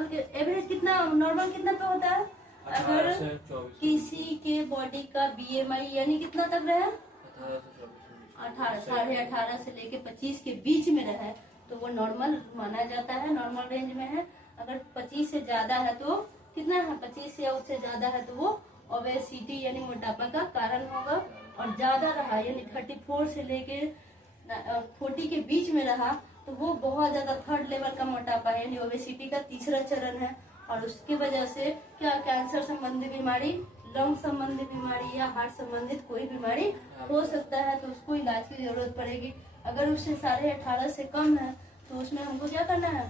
Normal के average कितना, normal कितना पे होता है? अगर किसी के बॉडी का बीएमआई यानी कितना तक रहे, 18, 18.5 से लेके 25 के बीच में रहे तो वो नॉर्मल माना जाता है, नॉर्मल रेंज में है। अगर 25 से ज्यादा है तो कितना है, 25 या उससे ज्यादा है तो वो ओबेसिटी यानी मोटापा का कारण होगा। और ज्यादा रहा यानी 34 से लेके 40 के बीच में रहा तो वो बहुत ज्यादा थर्ड लेवल का मोटापा है यानी ओबेसिटी का तीसरा चरण है। और उसकी वजह से क्या, कैंसर संबंधी बीमारी, लंग संबंधी बीमारी या हार्ट संबंधित कोई बीमारी हो सकता है, तो उसको इलाज की जरूरत पड़ेगी। अगर उससे 18.5 से कम है तो उसमें हमको क्या करना है,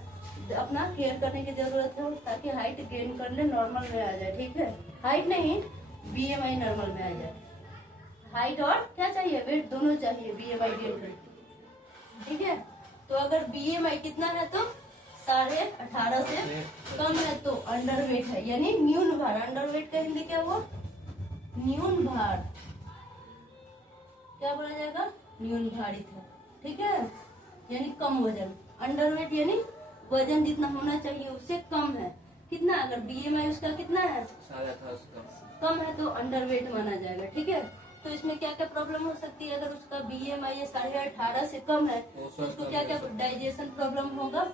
अपना केयर करने की जरूरत है ताकि हाइट गेन कर ले, नॉर्मल में आ जाए। ठीक है, हाइट नहीं बीएमआई नॉर्मल में आ जाए। हाइट और क्या चाहिए, वेट दोनों चाहिए बीएमआई गेन करने। ठीक है, तो अगर बीएमआई कितना है तो 18.5 से कम है तो अंडर वेट है यानी न्यून भार। अंडर वेट का हिंदी क्या हुआ, न्यून भार। क्या बोला जाएगा, न्यून भारित है। ठीक है, यानी कम वजन। अंडर वेट यानी वजन जितना होना चाहिए उससे कम है। कितना, अगर बीएमआई उसका कितना है 18.5 कम है तो अंडर वेट माना जाएगा। ठीक है, तो इसमें क्या क्या प्रॉब्लम हो सकती है, अगर उसका बीएमआई 18.5 से कम है तो उसको क्या क्या डाइजेशन प्रॉब्लम होगा।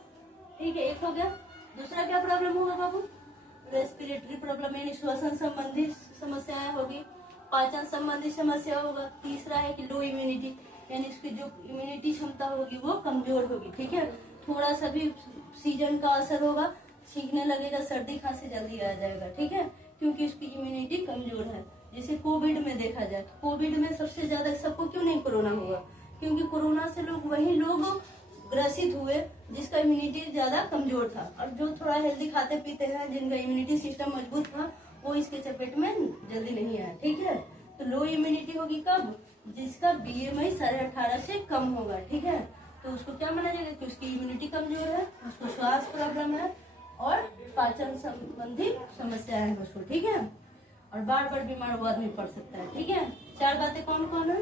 ठीक है, एक हो गया। दूसरा क्या प्रॉब्लम होगा बाबू, रेस्पिरेटरी प्रॉब्लम यानी श्वसन संबंधी समस्याएं होगी, पाचन संबंधी समस्या होगा। तीसरा है कि लो इम्यूनिटी यानी उसकी जो इम्यूनिटी क्षमता होगी वो कमजोर होगी। ठीक है, थोड़ा सा भी सीजन का असर होगा, छींकने लगेगा, सर्दी खांसी जल्दी आ जाएगा। ठीक है, क्योंकि उसकी इम्यूनिटी कमजोर है। जैसे कोविड में देखा जाए, कोविड में सबसे ज्यादा सबको क्यों नहीं कोरोना हुआ, क्योंकि कोरोना से वही लोग ग्रसित हुए जिसका इम्यूनिटी ज्यादा कमजोर था। और जो थोड़ा हेल्दी खाते पीते हैं, जिनका इम्यूनिटी सिस्टम मजबूत था, वो इसके चपेट में जल्दी नहीं आया। ठीक है, तो लो इम्यूनिटी होगी कब, जिसका बीएमआई 18.5 से कम होगा। ठीक है, तो उसको क्या माना जाएगा कि उसकी इम्यूनिटी कमजोर है, उसको श्वास प्रॉब्लम है और पाचन संबंधी समस्या है उसको। ठीक है, और बार बार बीमार वो आदमी पड़ सकता है। ठीक है, चार बातें कौन कौन है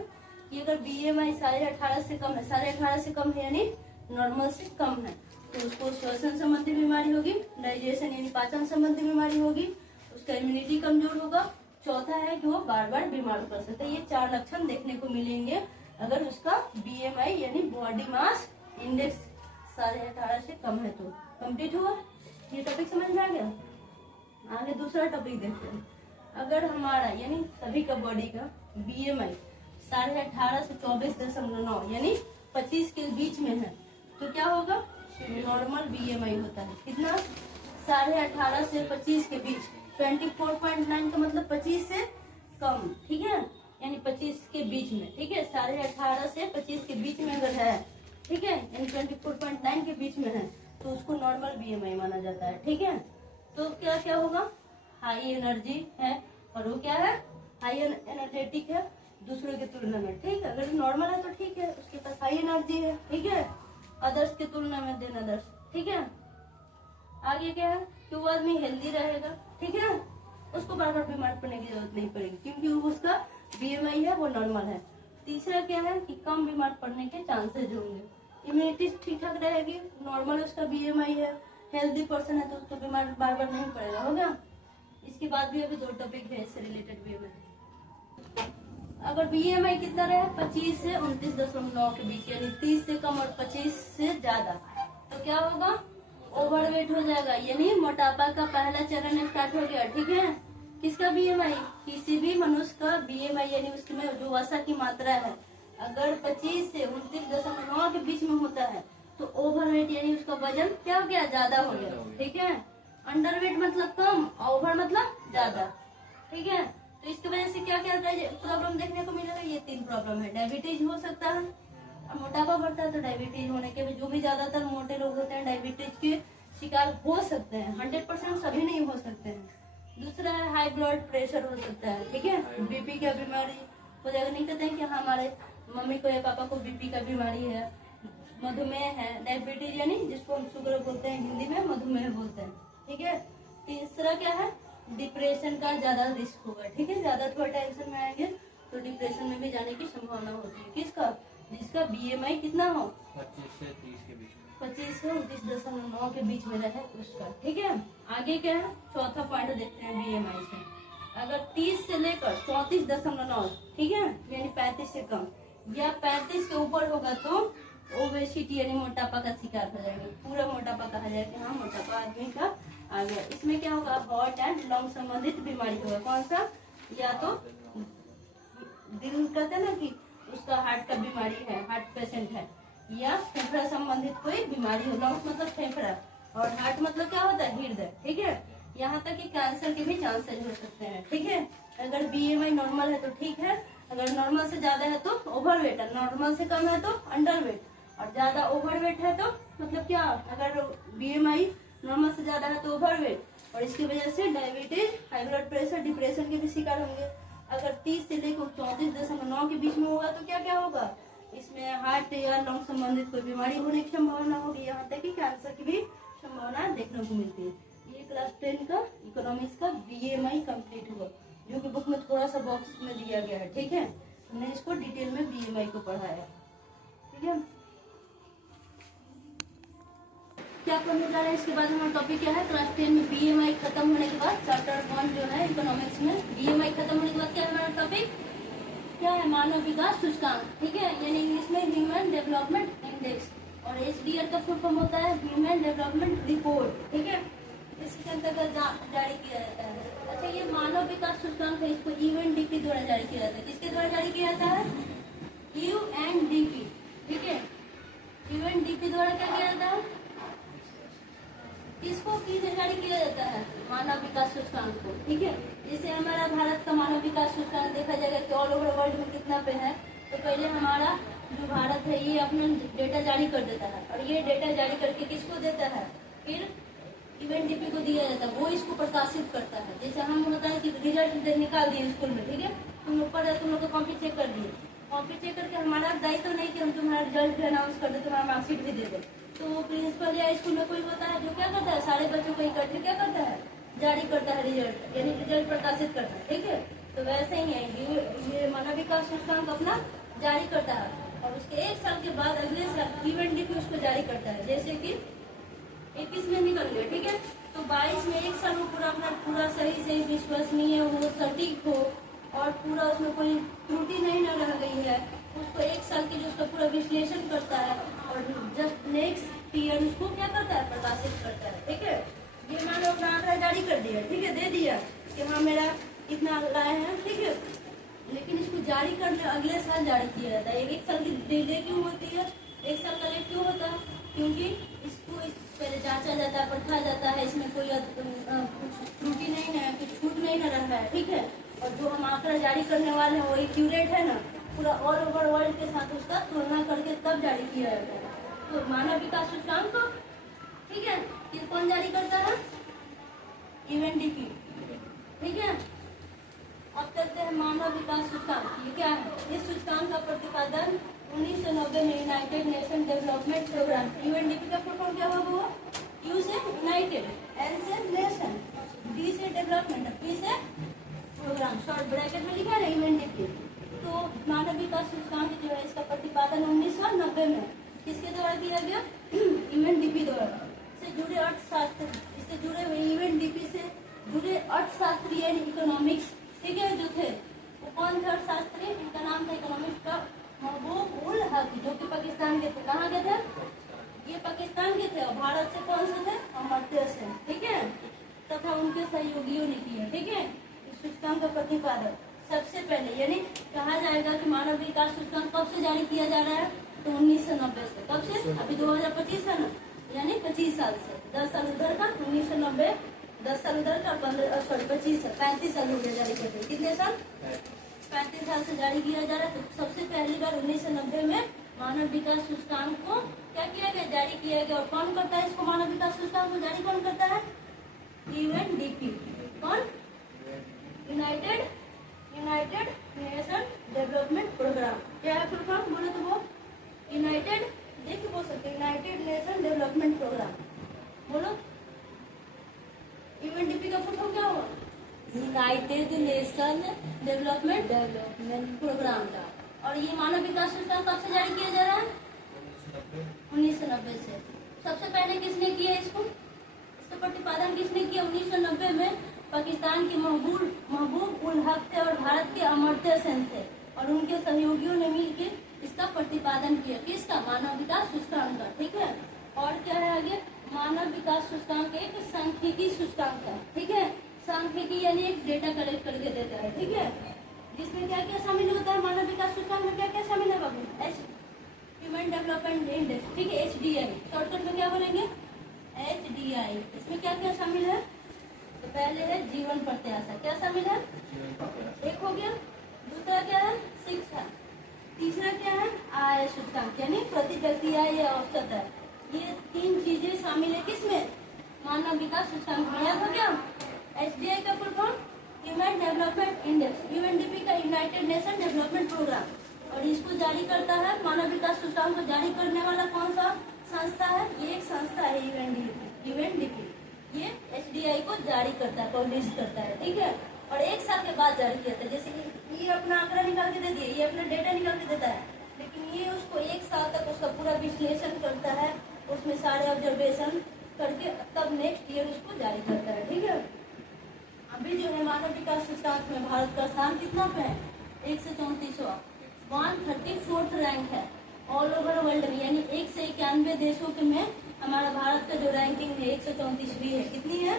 कि अगर बीएमआई 18.5 से कम है, 18.5 से कम है यानी नॉर्मल से कम है, तो उसको श्वसन संबंधी बीमारी होगी, डाइजेशन यानी पाचन संबंधी बीमारी होगी, उसका इम्यूनिटी कमजोर होगा। चौथा है कि वो बार बार बीमार पड़ सकता है। ये 4 लक्षण देखने को मिलेंगे अगर उसका बीएमआई यानी बॉडी मास इंडेक्स 18.5 से कम है तो। कंप्लीट हुआ, ये टॉपिक समझ में आ गया। आगे दूसरा टॉपिक देखते हैं। अगर हमारा यानी सभी का बॉडी का बीएमआई 18.5 से 24.9 यानी 25 के बीच में है तो क्या होगा, नॉर्मल बीएमआई होता है। कितना, 18.5 से 25 के बीच। 24.9 का मतलब 25 से कम। ठीक है, यानी 25 के बीच में। ठीक है, 18.5 से 25 के बीच में अगर है, ठीक है, यानी 24.9 के बीच में है तो उसको नॉर्मल बीएमआई माना जाता है। ठीक है, तो क्या क्या होगा, हाई एनर्जी है और वो क्या है, हाई एनर्जेटिक है दूसरों की तुलना में। ठीक है, अगर नॉर्मल है तो ठीक है, उसके पास हाई एनर्जी है। ठीक है, अदर्स की तुलना में देन अदर्स। ठीक है, आगे क्या है कि वो आदमी हेल्दी रहेगा। ठीक है, उसको बार बार बीमार पड़ने की जरूरत नहीं पड़ेगी क्योंकि उसका बीएमआई है वो नॉर्मल है। तीसरा क्या है कि कम बीमार पड़ने के चांसेस होंगे, इम्यूनिटी ठीक ठाक रहेगी, नॉर्मल उसका बीएमआई है, हेल्दी पर्सन है तो उसको बीमार बार बार नहीं पड़ेगा। हो गया। इसके बाद भी अभी 2 टॉपिक है इससे रिलेटेड बीएमआई। अगर बीएमआई कितना रहे 25 से 29.9 के बीच यानी 30 से कम और 25 से ज्यादा तो क्या होगा, ओवरवेट हो जाएगा यानी मोटापा का पहला चरण स्टार्ट हो गया। ठीक है, किसका बीएमआई, किसी भी मनुष्य का बीएमआई यानी उसमें जो वसा की मात्रा है अगर 25 से 29.9 के बीच में होता है तो ओवरवेट यानी उसका वजन क्या हो गया, ज्यादा हो गया। ठीक है, अंडरवेट मतलब कम, ओवर मतलब ज्यादा। ठीक है, तो इसकी वजह से क्या क्या प्रॉब्लम देखने को मिलेगा, ये 3 प्रॉब्लम है। डायबिटीज हो सकता है, और मोटापा बढ़ता है तो डायबिटीज होने के जो भी ज्यादातर मोटे लोग होते हैं डायबिटीज के शिकार हो सकते हैं। 100% सभी नहीं हो सकते हैं। दूसरा है हाई ब्लड प्रेशर हो सकता है। ठीक है, बीपी का बीमारी हो जाएगा। नहीं कहते हैं कि हमारे मम्मी को या पापा को बीपी का बीमारी है, मधुमेह है, डायबिटीज यानी जिसको हम शुगर बोलते हैं, हिंदी में मधुमेह बोलते हैं। ठीक है, तीसरा क्या है, डिप्रेशन का ज्यादा रिस्क होगा। ठीक है, ज्यादा थोड़ा टेंशन में आएंगे तो डिप्रेशन में भी जाने की संभावना होती है। किसका, जिसका बीएमआई कितना हो 25 से 30 के बीच में। 25 से 29.9 के बीच में रहे उसका। ठीक है, आगे क्या है, चौथा पॉइंट देखते हैं बीएमआई से। अगर 30 से लेकर 34.9, ठीक है, यानी 35 से कम या 35 के ऊपर होगा तो ओबेसिटी यानी मोटापा का शिकार हो जाएगा। पूरा मोटापा कहा जाए कि हाँ मोटापा आदमी का आ गया। इसमें क्या होगा, हार्ट एंड लंग संबंधित बीमारी होगा। कौन सा, या तो दिल कहते हैं ना कि उसका हार्ट का बीमारी है, हार्ट पेशेंट है, या फेफड़ा संबंधित कोई बीमारी हो। लंग्स मतलब फेफड़ा और हार्ट मतलब क्या होता है, हृदय। ठीक है, यहाँ तक कि कैंसर के भी चांसेस हो सकते हैं। ठीक है, अगर बीएमआई नॉर्मल है तो ठीक है, अगर नॉर्मल से ज्यादा है तो ओवरवेट है, नॉर्मल से कम है तो अंडरवेट, और ज्यादा ओवरवेट है तो मतलब क्या, अगर बीएमआई नॉर्मल से ज्यादा है तो ओवरवेट, और इसकी वजह से diabetes, high blood pressure, depression के भी शिकार होंगे। अगर 30 से लेकर 34.9 के बीच में होगा तो क्या क्या होगा, इसमें हार्ट या लंग संबंधित कोई बीमारी होने की संभावना होगी, यहाँ तक कि कैंसर की भी संभावना देखने को मिलती है। ये क्लास 10 का इकोनॉमिक्स का बीएमआई कंप्लीट हुआ, जो कि बुक में थोड़ा सा बॉक्स में दिया गया है। ठीक है, हमने इसको डिटेल में बीएमआई को पढ़ाया। ठीक है, क्या पढ़ने जा रहे हैं इसके बाद हमारा टॉपिक क्या है, क्लास 10 में बीएमआई खत्म होने के बाद चैप्टर 1 जो है इकोनॉमिक्स में बीएमआई खत्म होने के बाद क्या है हमारा टॉपिक, क्या है, मानव विकास सूचकांक। ठीक है, यानी इंग्लिश में ह्यूमन डेवलपमेंट इंडेक्स, और एचडीआर का फुल फॉर्म होता है ह्यूमन डेवलपमेंट रिपोर्ट। ठीक है, इसके अंतर्गत जारी किया जाता है। अच्छा, ये मानव विकास सूचकांक है, इसको यूएनडीपी द्वारा जारी किया जाता है। किसके द्वारा जारी किया जाता है, यूएनडीपी। ठीक है, यूएनडीपी द्वारा क्या किया जाता है, इसको किसे जारी किया जाता है, मानव विकास सूचकांक को। ठीक है, जैसे हमारा भारत का मानव विकास सूचकांक देखा जाएगा कि ऑल ओवर वर्ल्ड में कितना पे है, तो पहले हमारा जो भारत है ये अपना डेटा जारी कर देता है, और ये डेटा जारी करके किसको देता है, फिर यूएनडीपी को दिया जाता है, वो इसको प्रकाशित करता है। जैसे हम होता है कि रिजल्ट निकाल दिए स्कूल में, ठीक है, तुम लोग पढ़े, तुम लोग को कॉपी चेक कर दिए, कॉपी चेक करके हमारा दायित्व नहीं कि हम तुम्हारा रिजल्ट भी अनाउंस कर दे, तुम्हारा मार्कशीट भी दे दे, तो वो प्रिंसिपल या स्कूल में कोई होता है जो क्या करता है, सारे बच्चों को इकट्ठे क्या करता है, जारी करता है रिजल्ट, यानी रिजल्ट प्रकाशित करता है। ठीक है, तो वैसे ही है ये मानव विकास सूचकांक अपना जारी करता है, और उसके 1 साल के बाद अगले साल यूएनडीपी उसको जारी करता है। जैसे कि 21 में निकल गया, ठीक है, तो 22 में 1 साल वो पूरा अपना पूरा सही विश्वसनीय हो, सटीक हो, और पूरा उसमें कोई त्रुटि नहीं न रह गई है, उसको 1 साल के जो उसका पूरा विश्लेषण करता है, और जब नेक्स्ट ईयर उसको क्या करता है, प्रकाशित करता है। ठीक है, ये मान लो अपना आंकड़ा जारी कर दिया, ठीक है, दे दिया कि हाँ मेरा इतना लाए हैं, ठीक है, लेकिन इसको जारी करने अगले साल जारी किया जाता है। 1 साल की डिले क्यों होती है, 1 साल का लेट क्यों होता है, क्योंकि इसको पहले जांचा जाता है, परखा जाता है, इसमें कोई कुछ त्रुटि नहीं है, कुछ छूट नहीं न रहा है। ठीक है, और जो हम आंकड़ा जारी करने वाले हैं वो एक्यूरेट है ना, पूरा ऑल ओवर वर्ल्ड के साथ उसका तुलना करके तब जारी किया जाता है। तो मानव विकास सूचकांक को, ठीक है, ये कौन जारी करता है, यूएनडीपी। ठीक है, अब चलते हैं मानव विकास सूचकांक। ये क्या है, इस सूचकांक का प्रतिपादन 1990 में United Nation development Programme, UNDP का फुल फॉर्म क्या होगा, यू से यूनाइटेड, एन से नेशन, डी से डेवलपमेंट, पी से प्रोग्राम, शॉर्ट ब्रैकेट में लिखा है यूएनडीपी। तो मानव विकास सूचकांक जो है इसका प्रतिपादन 1990 में किसके द्वारा किया गया, यूएनडीपी द्वारा। से जुड़े अर्थशास्त्र, इससे जुड़े हुए यूएनडीपी से जुड़े अर्थशास्त्री यानी इकोनॉमिक्स, ठीक है, जो थे वो कौन थे अर्थशास्त्री, इनका नाम था इकोनॉमिक्स का महबूब उल हक, जो कि पाकिस्तान के थे। कहाँ के थे, ये पाकिस्तान के थे, और भारत से कौन से थे, अमर्त्य से। ठीक है, तथा उनके सहयोगियों ने किया। ठीक है, इस सूचकांक का प्रतिपादन सबसे पहले, यानी कहा जाएगा कि मानव विकास सूचकांक कब से जारी किया जा रहा है, तो 1990 से। कब से, अभी 2025 है ना, यानी 25 साल से, 10 साल उधर का, 1990 10 साल उधर का, 35 साल हो गया जारी करते। कितने साल, 35 साल से जारी किया जा रहा है। तो सबसे पहली बार 1990 में मानव विकास सूचकांक को क्या किया गया, जारी किया गया। और कौन करता है इसको, मानव विकास सूचकांक को जारी कौन करता है, यूएनडीपी। कौन, यूनाइटेड नेशन डेवलपमेंट प्रोग्राम। क्या है प्रोग्राम, बोले तो वो यूनाइटेड, देखिए बोल सकते यूनाइटेड नेशन डेवलपमेंट प्रोग्राम, बोलो यूएनडीपी का फुल फॉर्म क्या हुआ, यूनाइटेड नेशन डेवलपमेंट प्रोग्राम का। और ये मानव विकास सूचकांक कब से जारी किया जा रहा है, 1990 से। सबसे पहले किसने किया इसका प्रतिपादन किसने किया? 1990 में पाकिस्तान के महबूब उल हक थे और भारत के अमर्त्य सेन थे और उनके सहयोगियों ने मिलकर इसका प्रतिपादन किया। किसका? मानव विकास सूचकांक का। ठीक है, और क्या है आगे? मानव विकास सूचकांक एक सांख्यिकी सूचकांक है। ठीक है, सांख्यिकी यानी एक डेटा कलेक्ट करके देता है। ठीक है, जिसमें क्या क्या शामिल होता है? मानव विकास सूचकांक में क्या क्या शामिल है बाबू? Human development index. ठीक है, HDI शॉर्टकट में क्या बोलेंगे? HDI। इसमें क्या क्या शामिल है? तो पहले है जीवन प्रत्याशा। क्या शामिल है? एक हो गया। दूसरा क्या है? शिक्षा। तीसरा क्या है? आय सूचकांक यानी प्रति व्यक्ति आय या औसत है। ये 3 चीजें शामिल है किसमें? मानव विकास सूचकांक में। याद हो गया? HDI का full form human development index, UNDP का यूनाइटेड नेशन डेवलपमेंट प्रोग्राम, और इसको जारी करता है मानव विकास सूचकांक को जारी करने वाला कौन सा संस्था है? ये एक संस्था है UNDP। ये HDI को जारी करता है, पब्लिश करता है। ठीक है, और 1 साल के बाद जारी किया था। जैसे कि ये अपना आंकड़ा निकाल के दे दिए, ये अपना डेटा निकाल के देता है, लेकिन ये उसको 1 साल तक उसका पूरा विश्लेषण करता है, उसमें सारे ऑब्जर्वेशन करके तब नेक्स्ट ईयर उसको जारी करता है। ठीक है, अभी जो है मानव विकास सूचकांक में भारत का स्थान कितना पे है? 134वां, 134th रैंक है ऑल ओवर वर्ल्ड में, यानी 1 से 91 देशों के में हमारा भारत का जो रैंकिंग है 134वीं है। कितनी है?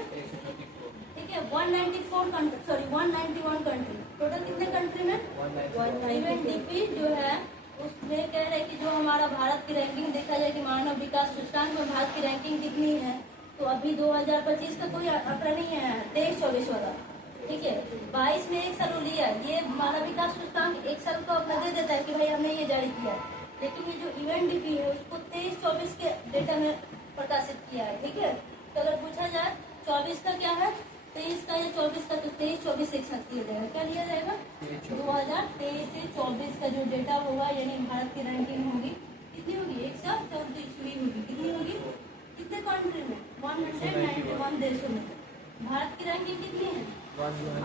ठीक है, 191 कंट्री। टोटल कितने कंट्री में? UNDP जो है उसमें कह रहे कि जो हमारा भारत की रैंकिंग देखा जाए कि मानव विकास सूचकांक में भारत की रैंकिंग कितनी है, तो अभी 2025 का कोई आंकड़ा नहीं है, 23-24 वाला। ठीक है, 22 में 1 साल लिया, ये मानव विकास सूचकांक 1 साल को अपना दे देता है कि भाई हमने ये जारी किया है, लेकिन ये जो UNDP है उसको 23-24 के डेटा में प्रकाशित किया है। ठीक है, तो अगर पूछा जाए 24 का क्या है, 23 का या 24 का, तो 23-24 एक साथ किया जाएगा। क्या लिया जाएगा? 2023 से 24 का जो डेटा होगा यानी भारत की रैंकिंग होगी कितनी होगी? 134वीं होगी। कितनी होगी? कितने कंट्री में? 191 देशों में भारत की रैंकिंग कितनी है?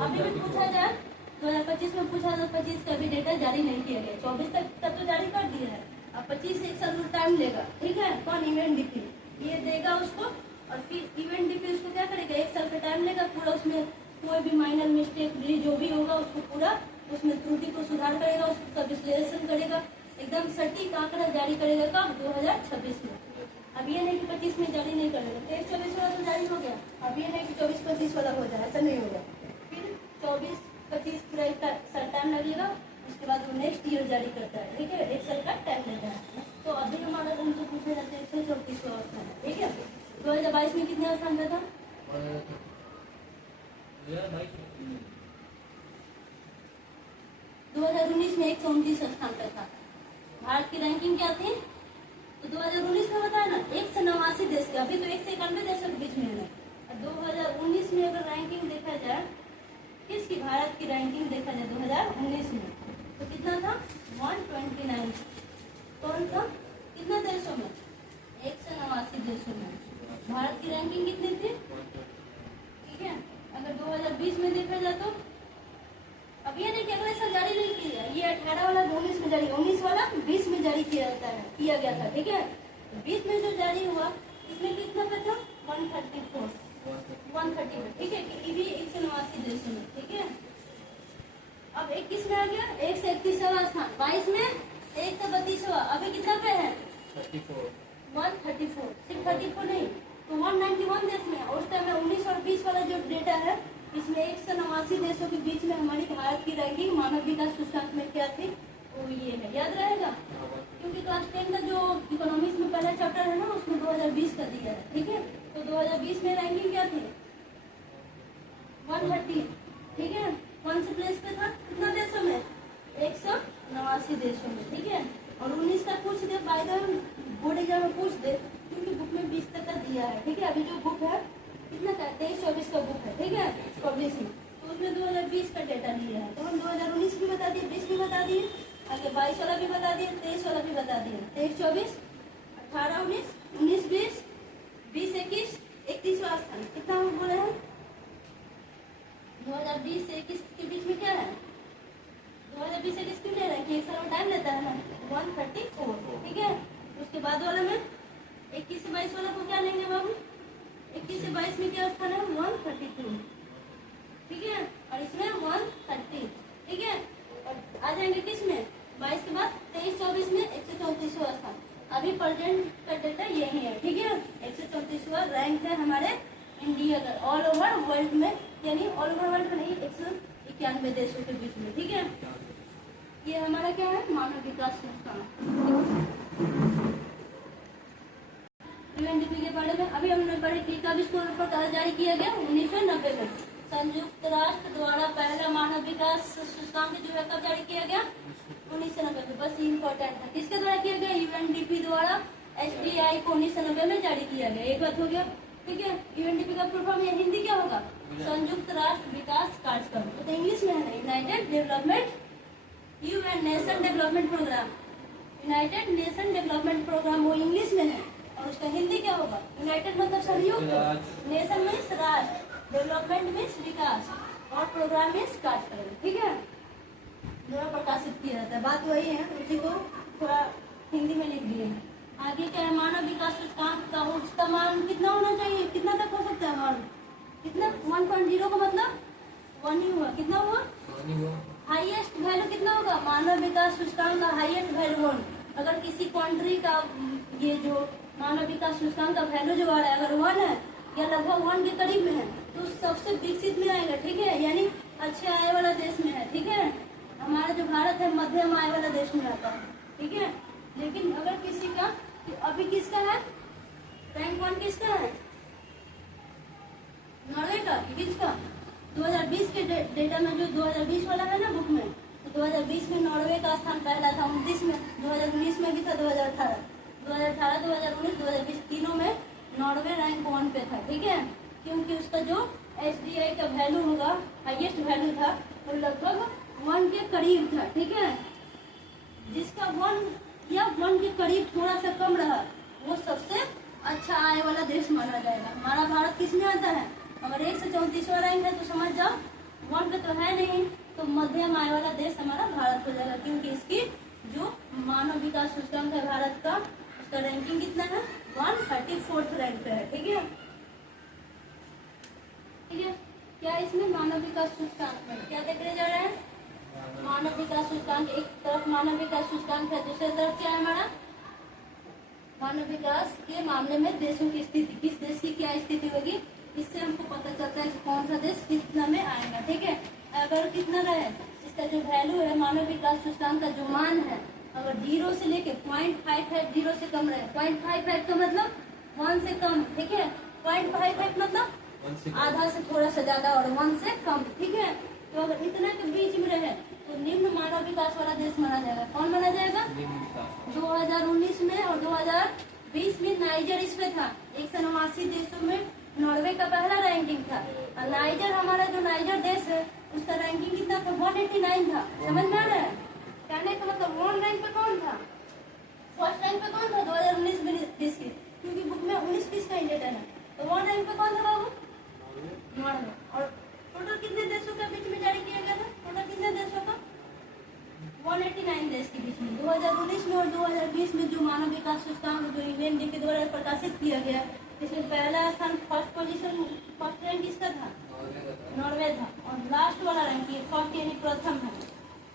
अभी भी पूछा जाए 2025 में पूछा तो 25 का भी डेटा जारी नहीं किया गया, 24 तक का तो जारी कर दिया है, अब 25 1 साल टाइम लेगा। ठीक है, कौन? UNDP ये देगा उसको, और फिर UNDP उसको क्या करेगा? 1 साल का टाइम लेगा, पूरा उसमें कोई भी माइनर मिस्टेक जो भी होगा उसको पूरा उसमें त्रुटि को सुधार करेगा, उसका विश्लेषण करेगा, एकदम सटीक आंकड़ा जारी करेगा। कब? 2026 में। अब ये नहीं कि 25 में जारी नहीं करेगा, 23-24 वाला तो जारी हो गया, अब ये नहीं कि 24-25 वाला हो जाए, ऐसा नहीं होगा। फिर 24-25 पूरा 1 साल टाइम लगेगा, उसके बाद वो नेक्स्ट ईयर जारी करता है। ठीक है, 1 साल का टाइम लेता है। तो अभी हमारा उनसे पूछे जाते हैं 134वां स्थान है। ठीक है, 2022 में कितने स्थान पे था? 2019 में 129 स्थान पे था। भारत की रैंकिंग क्या थी? तो 2019 में बताया ना 189 देश के, अभी तो 1 से 91 देशों के बीच में है। 2019 में अगर रैंकिंग देखा जाए, किसकी? भारत की रैंकिंग देखा जाए 2019 में, तो कितना था? 129। कौन था? कितने देशों में? 189 देशों में भारत की रैंकिंग कितनी थी? ठीक है, अगर 2020 में देखा जाए तो अब ये नहीं कि अगले साल जारी नहीं किया, ये 18 वाला 19 में जारी, 19 वाला 20 में जारी किया गया था। ठीक है, 20 में जो जारी हुआ इसमें कितना पे था? 134। ठीक है, ये भी 189 देशों में। ठीक है, अब 21 में आ गया 1 से 31वां स्थान, 22 में 1 से 32वां, अभी कितना पे है? 134। सिर्फ 34 नहीं तो 191 देश में, और उस टाइम में 19 और 20 वाला जो डेटा है इसमें 189 देशों के बीच में हमारी भारत की रैंकिंग मानव विकास सूचकांक में क्या थी? वो ये है, याद रहेगा, क्योंकि क्लास 10 का जो इकोनॉमिक्स में पहला चैप्टर है ना उसमें 2020 का दिया है। ठीक है, तो 2020 में रैंकिंग क्या थी? 130। ठीक है, कौन से प्लेस पे था? कितना देशों में? 189 देशों में। ठीक है, और 19 का पूछ दे, बाय द बोर्ड एग्जाम में पूछ दे, क्योंकि बुक में 20 तक का दिया है। ठीक है, अभी जो बुक है कितना का? 23-24 का बुक है। ठीक है, पब्लिशिंग, तो उसमें 2020 का डेटा लिया है, तो हम 2019 भी बता दिए, 20 भी बता दिए, आगे 22 वाला भी बता दिए, 23 वाला भी बता दिए, 23-24, 18-19, 19-20, 20-21, 31वां स्थान। कितना हम बोले हैं? 2020 से 21 के बीच में क्या है? 2020 से 21 क्यों ले रहे हैं कि 1 साल में टाइम लेता है ना, 134। ठीक है, उसके बाद वाले में 21 से 22 वाला को क्या लेंगे बाबू? 21 से 22 में क्या स्थान है? 132, ठीक है, और इसमें 130, ठीक है। और आ जाएंगे किस में? 22 के बाद 23-24 में 134वां स्थान। अभी प्रेजेंट का डेटा यही है, ठीक है। 134वां रैंक है हमारे इंडिया का ऑल ओवर वर्ल्ड में, यानी ऑल ओवर वर्ल्ड में नहीं, 191 देशों के बीच में, ठीक है। ये हमारा क्या है? मानव विकास सूचकांक। यूएनडीपी के बारे में अभी हमने पढ़े कि कब इसको रिपोर्ट जारी किया गया? 1990 में। संयुक्त राष्ट्र द्वारा पहला मानव विकास सूचकांक जो है कब जारी किया गया? 1990 में। बस इम्पोर्टेंट है, किसके द्वारा किया गया? यूएनडीपी द्वारा एसडीआई को 1990 में जारी किया गया। एक बात हो गया, ठीक है। यूएनडीपी का फुल फॉर्म हिंदी क्या होगा? संयुक्त राष्ट्र विकास कार्यक्रम। तो इंग्लिश में है United Development, UN nation development programme. United Nation development Programme वो इंग्लिश में है, और उसका हिंदी क्या होगा? यूनाइटेड मतलब संयुक्त, नेशन मीन्स राष्ट्र, डेवलपमेंट मीन्स विकास, और प्रोग्राम मीन्स कार्यक्रम, ठीक है। द्वारा प्रकाशित किया जाता है। बात वही है, उसी को थोड़ा हिंदी में लिख दिए। आगे क्या है? मानव विकास सूचकांक का उसका मान कितना होना चाहिए? कितना तक हो सकता है मान? कितना? 1.0 का मतलब 1 ही हुआ। कितना हुआ? हाईएस्ट वैल्यू कितना होगा? मानव विकास सूचकांक का हाईएस्ट वैल्यू 1। अगर किसी कंट्री का ये जो मानव विकास सूचकांक का वैल्यू जो आ रहा है अगर 1 है या लगभग 1 के करीब में है तो सबसे विकसित में आएगा, ठीक है, यानी अच्छे आय वाला देश में है, ठीक है। हमारा जो भारत है मध्यम आय वाला देश में आता है, ठीक है। लेकिन अगर किसी का तो अभी किसका है रैंक 1? किसका है? नॉर्वे का। किसका? 2020 के डेटा में, जो 2020 वाला है ना बुक में, तो 2020 में नॉर्वे का स्थान पहला था, 29 में, 2019 में भी था, 2018, 2019, 2020 तीनों में नॉर्वे रैंक 1 पे था, ठीक है। क्योंकि उसका जो एसडीआई का वैल्यू होगा, हाईएस्ट वैल्यू था, वो लगभग 1 के करीब था, ठीक है। जिसका 1 या 1 के करीब थोड़ा सा कम रहा वो सबसे अच्छा आय वाला देश माना जाएगा। हमारा भारत किस में आता है? अगर 134वां रैंक है तो समझ जाओ 1 पे तो है नहीं, तो मध्यम आय वाला देश हमारा भारत हो जाएगा, क्योंकि इसकी जो मानव विकास सूचकांक है भारत का, उसका रैंकिंग कितना है? 134th रैंक पे है, ठीक है। ठीक है, क्या इसमें मानव विकास सूचकांक में क्या देखने जा रहे हैं? मानव विकास सूचकांक। एक तरफ मानव विकास सूचकांक है, दूसरी तरफ क्या है हमारा? मानव विकास के मामले में देशों की स्थिति, किस देश की क्या स्थिति होगी, इससे हमको पता चलता है कि कौन सा देश कितना में आएगा, ठीक है। अगर कितना रहे इसका जो वैल्यू है मानव विकास सूचकांक का जो मान है, अगर 0 से लेके 0.55 0 से कम रहे, 0.55 का मतलब 1 से कम, ठीक है। 0.55 मतलब आधा से थोड़ा सा ज्यादा और 1 से कम, ठीक है। तो अगर इतना के बीच में रहे तो निम्न मानव विकास वाला देश माना जाएगा। कौन माना जाएगा? 2019 में और 2020 में नाइजर इसमें था। 189 देशों में नॉर्वे का पहला रैंकिंग था, और नाइजर हमारा जो नाइजर देश है उसका रैंकिंग कितना था? 189 था। समझ में आ रहा है? कहने का मतलब 1 रैंक पे कौन था? फर्स्ट रैंक पे कौन था 2019-20 की? क्योंकि बुक में 19-20 का ही डेटा है, तो 1 रैंक पे कौन था बाबू? नॉर्वे। और टोटल कितने देशों के बीच में जारी किया गया था? टोटल कितने देशों का? 189 देश के बीच में। 2019 में और 2020 में जो मानव विकास सूचकांक जो यूएनडीपी द्वारा प्रकाशित किया गया, इसमें पहला स्थान फर्स्ट रैंक किसका था? नॉर्वे था। और लास्ट वाला रैंक फर्स्ट यानी प्रथम है,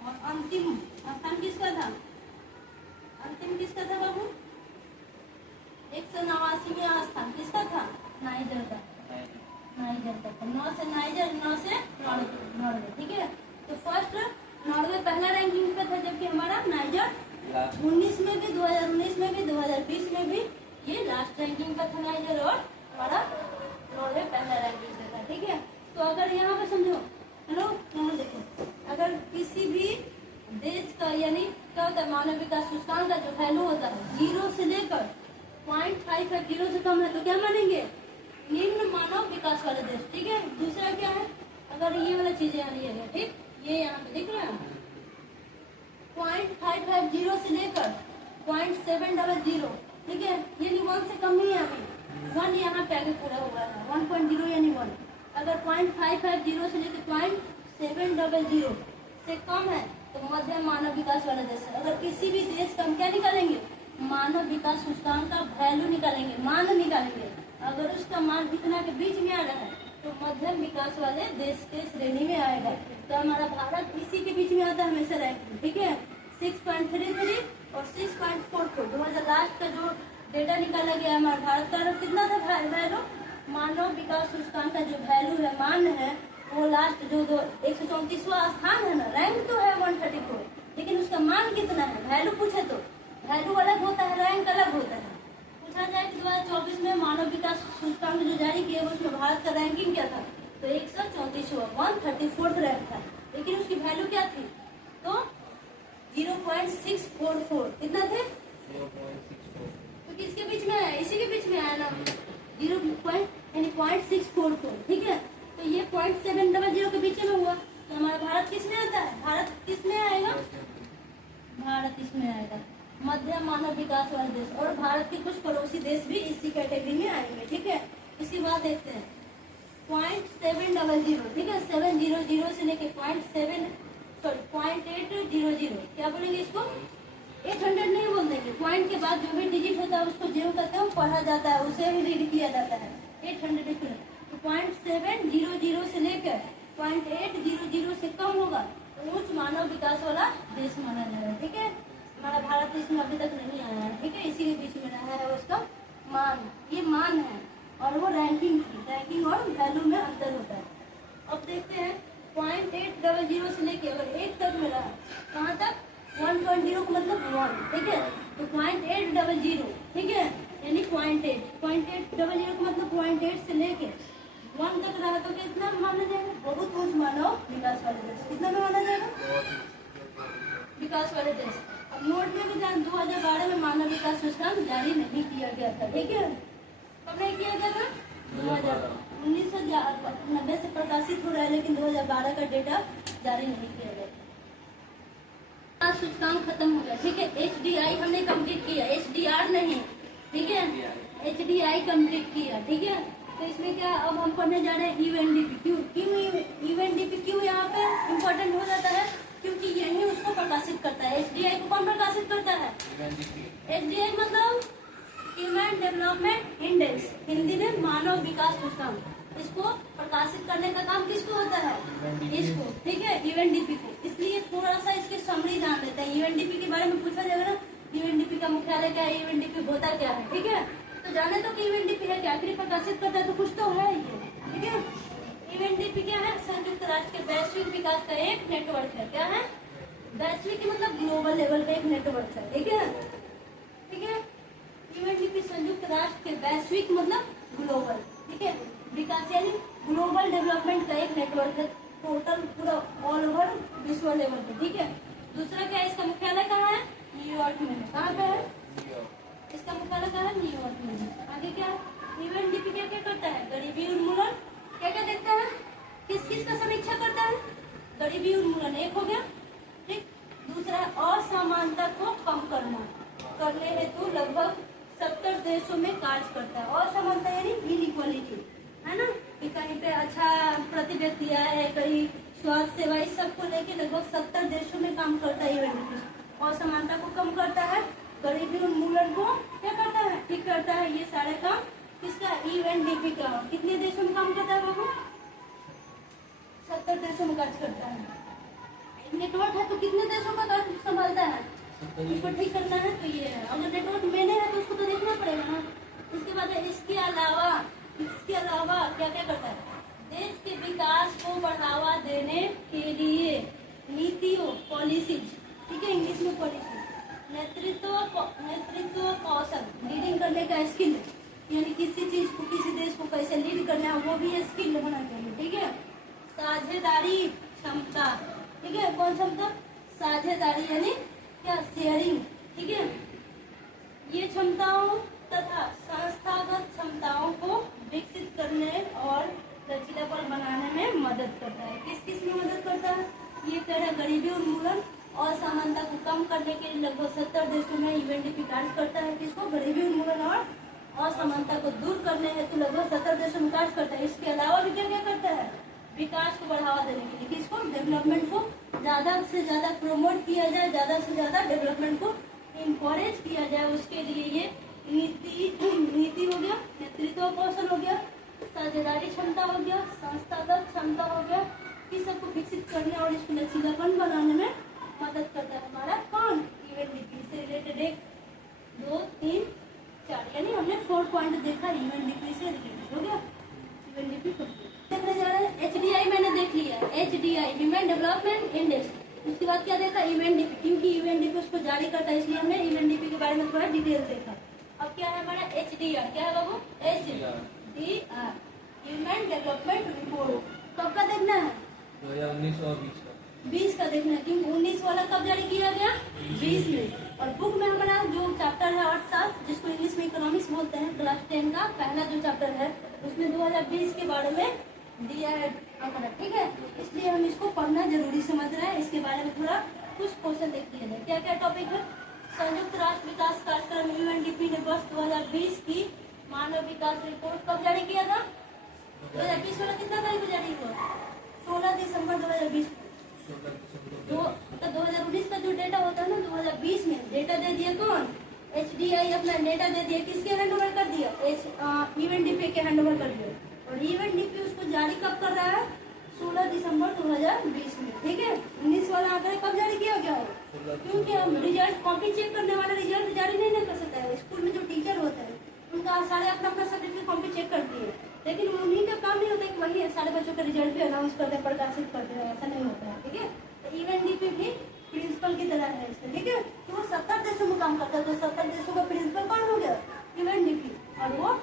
और अंतिम स्थान किसका था? अंतिम किसका था बाबू? 189वां स्थान किसका था? नाइजर का। नाइजर का 9 से नाइजर, 9 से नॉर्वे, ठीक है। तो फर्स्ट नॉर्वे पहला रैंकिंग पे था, जबकि हमारा नाइजर 19 में भी, 2019 में भी, 2020 में भी ये लास्ट रैंकिंग पर था नाइजर, और हमारा नॉर्वे पहला रैंकिंग पे था, ठीक है। तो अगर यहाँ पे समझो, हेलो यहाँ देखो, अगर किसी भी देश का यानी क्या होता है मानव विकास सूचकांक का जो वैल्यू होता है 0 से लेकर 0.55 0 से कम है तो क्या मानेंगे? निम्न मानव विकास वाले देश, ठीक है। दूसरा क्या है? अगर ये वाला चीजें यहाँ लिया गया, ठीक, ये यहाँ पे दिख रहा है 0.55 0 से लेकर 0.700, ठीक है, यानी 1 से कम नहीं है। अभी 1 यहाँ पे आगे पूरा हुआ है, 1.0 यानी 1। अगर 0.55 0 से लेकर 0.700 से कम है तो मध्यम मानव विकास वाला देश है। अगर किसी भी देश का हम क्या निकालेंगे? मानव विकास सूचकांक का वैल्यू निकालेंगे, मान निकालेंगे। अगर उसका मान इतना के बीच में आ रहा है तो मध्यम विकास वाले देश के श्रेणी में आएगा। तो हमारा भारत इसी के बीच में आता है हमेशा रैंकिंग, ठीक है। 6.33 और 6.44 2000 लास्ट का जो डेटा निकाला गया हमारा भारत का कितना था वैल्यू, मानव विकास सूचकांक का जो वैल्यू है, मान है, वो लास्ट जो 134वां स्थान है ना, रैंक तो है 134, लेकिन उसका मान कितना है, वैल्यू पूछे तो वैल्यू अलग होता है, रैंक अलग होता है। पूछा जाए कि 2024 में मानव विकास सूचकांक जो जारी किया उसमें भारत का रैंकिंग क्या था, तो 134वां 134th रैंक था, लेकिन उसकी वैल्यू क्या थी, तो 0.644। कितना थे, 0.64, तो किसके बीच में है, इसी के बीच में आया ना, 0.644, ठीक है। तो ये 0.700 के बीच में हुआ, तो हमारा भारत किस में आता है, भारत किस में आएगा, भारत इसमें आएगा, मध्यम मानव विकास वाले देश। और भारत के कुछ पड़ोसी देश भी इसी कैटेगरी में आएंगे, ठीक है। इसके बाद देखते हैं 0.700, ठीक है, 700 से लेके 0.800, क्या बोलेंगे इसको, 800 नहीं बोल देंगे, पॉइंट के बाद जो भी डिजिट होता है उसको जो कहते हैं पढ़ा जाता है, उसे भी रीड किया जाता है, 800। तो 0.700 से लेकर 0.800 से कम होगा तो उच्च मानव विकास वाला देश माना जाएगा, ठीक है। हमारा भारत इसमें अभी तक नहीं आया है, ठीक है, इसी के बीच में रहा है उसका मान, ये मान है, और वो रैंकिंग और वैल्यू में अंतर होता है। अब देखते हैं 0.800 से लेके अगर 1 तक मिला है, कहाँ तक, 1.0 का मतलब 1, ठीक है। तो 0.800, ठीक है, यानी 0.800 का मतलब 0.8 से लेके 1 तक रहा तो कितना माना जाएगा, बहुत उच्च मानव विकास वाले देश, कितना में माना जाएगा, विकास वाले देश। अब नोट में भी ध्यान, 2012 में मानव विकास सूचकांक जारी नहीं किया गया था, ठीक है। कब नहीं किया गया था, 1990 से प्रकाशित हो रहा है, लेकिन 2012 का डेटा जारी नहीं किया गया। सूचकांक खत्म हो गया, ठीक है। HDI हमने कंप्लीट किया, HDR नहीं, ठीक है, HDI कंप्लीट किया, ठीक है। तो इसमें क्या, अब हम पढ़ने जा रहे हैं UNDP। क्यों UNDP क्यों यहाँ पे इम्पोर्टेंट हो जाता है, क्योंकि यही उसको प्रकाशित करता है। HDI को कौन प्रकाशित करता है, HDI मतलब ह्यूमन डेवलपमेंट इंडेक्स, हिंदी में मानव विकास सूचकांक। इसको प्रकाशित करने का काम किसको होता है, इसको, ठीक है, UNDP को। इसलिए थोड़ा सा इसकी समरी जान लेते हैं। UNDP के बारे में पूछा जाएगा ना, UNDP का मुख्यालय क्या है, UNDP होता क्या है, ठीक है। तो जाने तो कि UNDP है क्या, आखिर प्रकाशित करता है तो कुछ तो है ये, ठीक है। UNDP क्या है, संयुक्त राष्ट्र के वैश्विक विकास का एक नेटवर्क है। क्या है, वैश्विक मतलब ग्लोबल लेवल का एक नेटवर्क है, ठीक है, ठीक है। UNDP संयुक्त राष्ट्र के वैश्विक मतलब ग्लोबल, ठीक है, विकास यानी ग्लोबल डेवलपमेंट का एक नेटवर्क है, टोटल पूरा ऑल ओवर विश्व लेवल पे, ठीक है। दूसरा क्या है, इसका मुख्यालय कहाँ है, न्यूयॉर्क में है। कहाँ पे है, इसका मुख्यालय कहाँ है, न्यूयॉर्क में है। आगे क्या, UNDP क्या क्या करता है, गरीबी उन्मूलन, क्या क्या देखता है, किस किस का समीक्षा करता है, गरीबी उन्मूलन एक हो गया, ठीक। दूसरा असमानता को कम करने हेतु लगभग 70 देशों में कार्य करता है। असमानता यानी इनइक्वालिटी, है ना, कि कहीं पे अच्छा प्रति व्यक्ति है, कहीं स्वास्थ्य सेवा, इस सबको लेके लगभग 70 देशों में काम करता है UNDP। असमानता को कम करता है, गरीबी उन्मूलन को क्या करता है, ठीक करता है। ये सारे काम किसका, UNDP का। कितने देशों में काम करता है बाबू, 70 देशों में कार्य करता है। नेटवर्क है तो कितने देशों का कार्य संभालता है, उसको ठीक करना है, तो ये है। अगर नेटवर्क मैंने है तो उसको तो देखना पड़ेगा ना। इसके बाद इसके अलावा क्या क्या करता है, देश के विकास को बढ़ावा देने के लिए नीतियों, पॉलिसीज, ठीक है, इंग्लिश में पॉलिसी, नेतृत्व कौशल, लीडिंग करने का स्किल, यानी किसी चीज को, किसी देश को कैसे लीड करना है वो भी स्किल होना चाहिए, ठीक है। साझेदारी क्षमता, ठीक है, कौन क्षमता, साझेदारी यानी क्या, शेयरिंग, ठीक है। ये क्षमताओं तथा संस्थागत क्षमताओं को विकसित करने और लचीलापन बनाने में मदद करता है। किस किस में मदद करता है, ये कह रहा है गरीबी उन्मूलन और असमानता को कम करने के लिए लगभग 70 देशों में UNDP कार्य करता है। किसको, गरीबी उन्मूलन और असमानता को दूर करने हेतु लगभग 70 देशों में कार्य करता है। इसके अलावा भी क्या क्या करता है, विकास को बढ़ावा देने के लिए, किसको, डेवलपमेंट को ज्यादा से ज्यादा प्रमोट किया जाए, ज्यादा से ज्यादा डेवलपमेंट को इनकरेज किया जाए, उसके लिए ये नीति हो गया, नेतृत्व कौशल हो गया, साझेदारी क्षमता हो गया, संस्थागत क्षमता हो गया, इस सबको विकसित करने और इसको लचीलापन बनाने में मदद करता है हमारा कौन, यूएनडीपी से रिलेटेड 1 2 3 4, यानी हमने 4 पॉइंट देखा यूएनडीपी से रिलेटेड हो गया। यूएनडीपी देखने जा रहे हैं, एचडीआई मैंने देख लिया, एचडीआई ह्यूमन डेवलपमेंट इंडेक्स। उसके बाद क्या देखा, यूएनडीपी, क्योंकि यूएनडीपी उसको जारी करता है इसलिए हमने यूएनडीपी के बारे में थोड़ा डिटेल देखा। अब क्या है हमारा एचडीआर, क्या है बाबू, एचडीआर ह्यूमन डेवलपमेंट रिपोर्ट। कब का देखना है, 2019 और 20 का देखना है, क्योंकि 19 वाला कब जारी किया गया, 20 में। और बुक में हमारा जो चैप्टर है अर्थशास्त्र, जिसको इंग्लिश में इकोनॉमिक्स बोलते हैं, क्लास 10 का पहला जो चैप्टर है, उसमें 2020 के बारे में दिया है आंकड़ा, ठीक है। इसलिए हम इसको पढ़ना जरूरी समझ रहे हैं। इसके बारे में थोड़ा कुछ क्वेश्चन देख लिया जाए। क्या क्या टॉपिक है, संयुक्त राष्ट्र विकास कार्यक्रम यूएनडीपी ने वर्ष 2020 की मानव विकास रिपोर्ट कब जारी किया था, 2020 वाला कितना तारीख को जारी हुआ, 16 दिसंबर 2020 को। 2019 का जो डेटा होता है ना, 2020 में डेटा दे दिया कौन, एचडीआई अपना डेटा दे दिया, किसके हैंड ओवर कर दिया, यूएनडीपी के हैंड ओवर कर दिया। और यूएनडीपी उसको जारी कब कर रहा है, 16 दिसंबर 2020 में, ठीक है। 19 वाला आंकड़ा कब जारी किया गया है, क्योंकि हम रिजल्ट कॉपी चेक करने वाला रिजल्ट जारी नहीं कर सकता है। स्कूल में जो टीचर होते हैं उनका सारे अपना अपना सब्जेक्ट कॉपी चेक करती है, लेकिन उन्हीं का काम नहीं होता कि वही सारे बच्चों का रिजल्ट भी अनाउंस करते हैं, प्रकाशित करते हैं, ऐसा नहीं होता है, ठीक है। तो यूएनडीपी भी प्रिंसिपल की तरह है इसका, ठीक है। तो वो 70 देशों में काम करता है, तो 70 देशों का प्रिंसिपल कौन हो गया, यूएनडीपी, और वो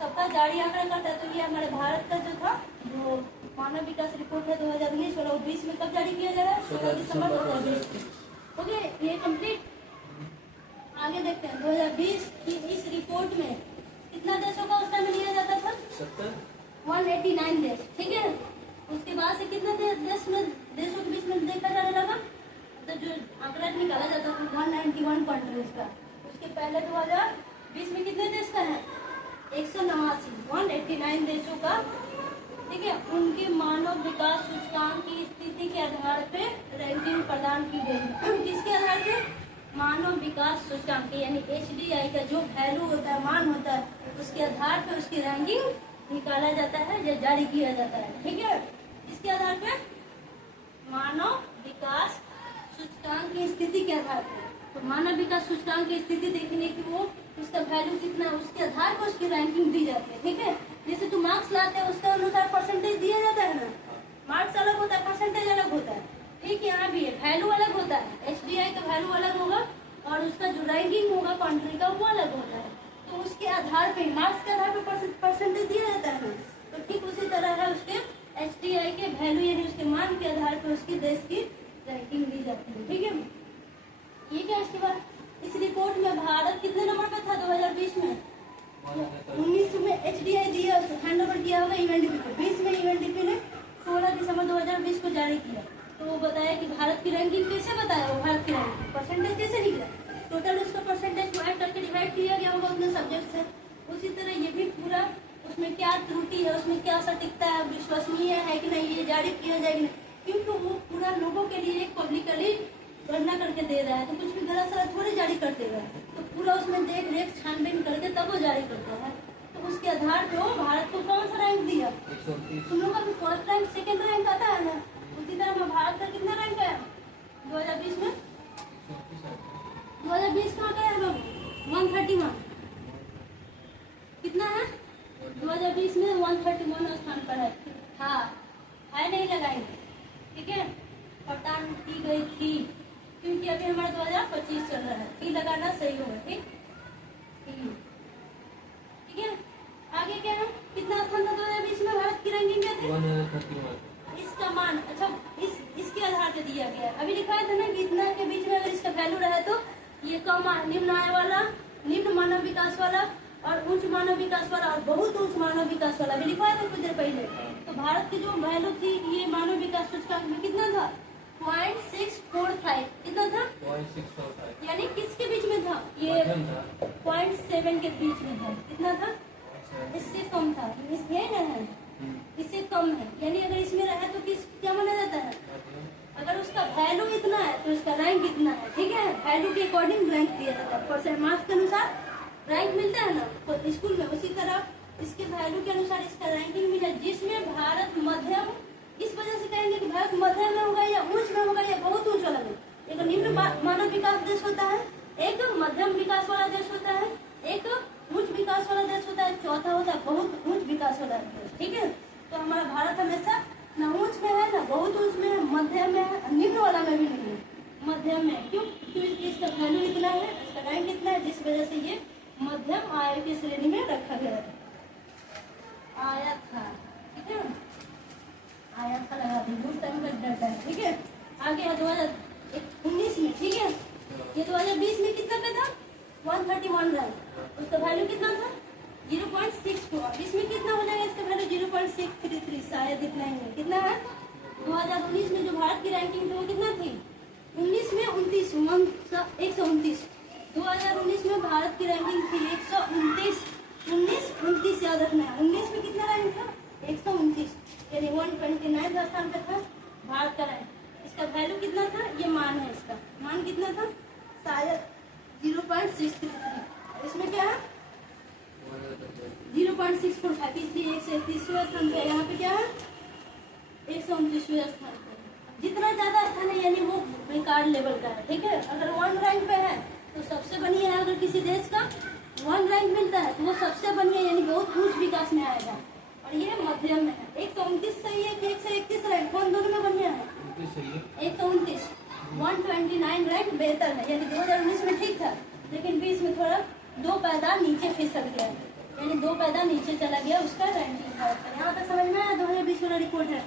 सबका जारी आंकड़ा करता है। तो ये हमारे भारत का जो था, जो मानव विकास रिपोर्ट है 2019 वाला, वो 20 में कब जारी किया जा रहा है, 16 दिसंबर 2020। ओके, ये कंप्लीट। आगे देखते हैं, 2020 की इस रिपोर्ट में कितना देशों का उस टाइम लिया जाता था, 189 देश, ठीक है। उसके बाद से कितने देशों के बीच में देखा जाने लगा, तो जो आंकड़ा निकाला जाता था 191 कंट्रीज का। उसके पहले 2020 में कितने देश का है, 189 देशों का, ठीक है। उनके मानव विकास सूचकांक की स्थिति के आधार पे रैंकिंग प्रदान की गई। किसके आधार पे, मानव विकास सूचकांक, यानी एचडीआई का जो वैल्यू होता है, मान होता है, उसके आधार पे उसकी रैंकिंग निकाला जाता है या जारी किया जाता है, ठीक है। इसके आधार पे मानव विकास सूचकांक की स्थिति के आधार पे, तो मानव विकास सूचकांक की स्थिति देखने की वो उसका वैल्यू कितना है, उसके आधार पर उसकी रैंकिंग दी जाती है, ठीक है। जैसे तुम मार्क्स लाते हैं उसके अनुसार परसेंटेज दिया जाता है ना, मार्क्स अलग होता है, परसेंटेज अलग होता है, ठीक। यहाँ भी है, वैल्यू अलग होता है, एचडीआई का वैल्यू अलग होगा और उसका जो रैंकिंग होगा कंट्री का वो अलग होता है। तो उसके आधार पे, मार्क्स के आधार पर परसेंटेज दिया जाता है ना, तो ठीक उसी तरह है उसके एचडीआई के वैल्यू, यानी उसके मान के आधार पर उसकी देश की रैंकिंग दी जाती है, ठीक है। ये क्या, इसके बाद इस रिपोर्ट में भारत कितने नंबर पे था 2020 में, 19 में एचडीआई दिया, हैंड ओवर किया होगा यूएनडीपी को, 20 में यूएनडीपी ने 16 दिसंबर 2020 को जारी किया। तो वो बताया कि भारत की रैंकिंग कैसे बताया, वो भारत की रैंकिंग परसेंटेज कैसे निकला, टोटल उसका परसेंटेज को ऐड करके डिवाइड किया गया होगा उतने सब्जेक्ट से। उसी तरह ये भी पूरा उसमें क्या त्रुटि है, उसमें क्या सटीकता है, विश्वसनीय है कि नहीं, ये जारी किया जाए कि नहीं, क्योंकि वो पूरा लोगों के लिए एक पब्लिकली गणना करके दे रहा है, तो कुछ भी गलत सलत थोड़ी जारी कर देगा, तो पूरा उसमें देख रेख छानबीन करके तब वो जारी करता है। तो उसके आधार पर भारत को कौन सा रैंक दिया, तुम लोग का फर्स्ट रैंक सेकेंड रैंक आता है ना, उसी तरह भारत का कितना रैंक है 2020 में, 2020 का क्या है बाबू, 131, कितना है 2020 में 131 स्थान पर है, हाँ है, नहीं लगाएंगे, ठीक है। पड़ताल की गई थी, क्योंकि अभी हमारा 2025 चल रहा है, थी लगाना सही होगा, ठीक ठीक है। आगे क्या है, कितना स्थान था 2020 में, भारत की रैंकिंग क्या थी, 131। इसका मान, अच्छा इसके आधार पे दिया गया, अभी लिखा था ना कि इतना के बीच में अगर इसका वैल्यू रहे तो ये कम, निम्न आय वाला, निम्न मानव विकास वाला, और उच्च मानव विकास वाला, और बहुत उच्च मानव विकास वाला, अभी लिखा था कुछ देर पहले। तो भारत की जो वैल्यू थी, ये मानव विकास सूचकांक में कितना था, 0.645, कितना था 0.645, यानी किसके बीच में था, ये 0.7 के बीच में था, कितना था, इससे कम था, ये ना है, इससे कम है, यानी अगर इसमें रहे तो किस क्या माना जाता है, अगर उसका वैल्यू इतना है तो इसका रैंक इतना है, ठीक है। वैल्यू के अकॉर्डिंग रैंक दिया जाता है, परसेंट मार्क्स के अनुसार रैंक मिलता है ना तो स्कूल में, उसी तरह इसके वैल्यू के अनुसार इसका रैंकिंग मिला, जिसमें भारत मध्यम, इस वजह से कहेंगे कि भारत मध्यम में होगा या उच्च में होगा या बहुत ऊंच वाला में। एक निम्न मानव विकास देश होता है, एक मध्यम विकास वाला देश होता है, एक उच्च विकास वाला देश होता है, चौथा होता है बहुत उच्च विकास वाला देश, ठीक है। तो हमारा भारत हमेशा न उच्च में है, न बहुत उच्च में है, मध्यम में है, निम्न वाला में भी नहीं है, मध्यम में। क्यों? क्योंकि इसका वैल्यू इतना है, इसका रैंक इतना है, जिस वजह से ये मध्यम आय की श्रेणी में रखा गया है। आया था, ठीक है, आया था लगा दी, दूर टाइम का डरता है, ठीक है। आगे 2019 में, ठीक है, ये 2020 में कितना पे था 131 रैंक, उसका वैल्यू कितना था 0.64, इसमें कितना हो जाएगा इसका वैल्यू 0.633, शायद इतना ही है। कितना है 2019 में जो भारत की रैंकिंग थी वो कितना थी 19 में 129, 2019 में भारत की रैंकिंग थी 129, 19 याद रखना है। 19 में कितना रैंक था 129, यानी 129 स्थान पे था भारत का रैंक। इसका वैल्यू कितना था, ये मान है, इसका मान कितना था शायद 0.633, इसमें क्या है 0.645, इसलिए 131वां स्थान पे, यहाँ पे क्या है 129वां स्थान पे। जितना ज्यादा स्थान है यानी वो बेकार लेवल का है, ठीक है। अगर 1 रैंक पे है तो सबसे बढ़िया है, अगर किसी देश का 1 रैंक मिलता है तो वो सबसे बढ़िया यानी बहुत उच्च विकास में आएगा, और ये मध्यम में है। 129 सही है कि 131 रैंक, कौन दोनों में बढ़िया है 129, 129 रैंक बेहतर है, यानी 2019 में ठीक था, लेकिन 20 में थोड़ा 2 पैदा नीचे फिसल गया, यानी 2 पैदा नीचे चला गया उसका रैंकिंग। यहाँ पे समझ में आया 2020 वाला रिपोर्ट है।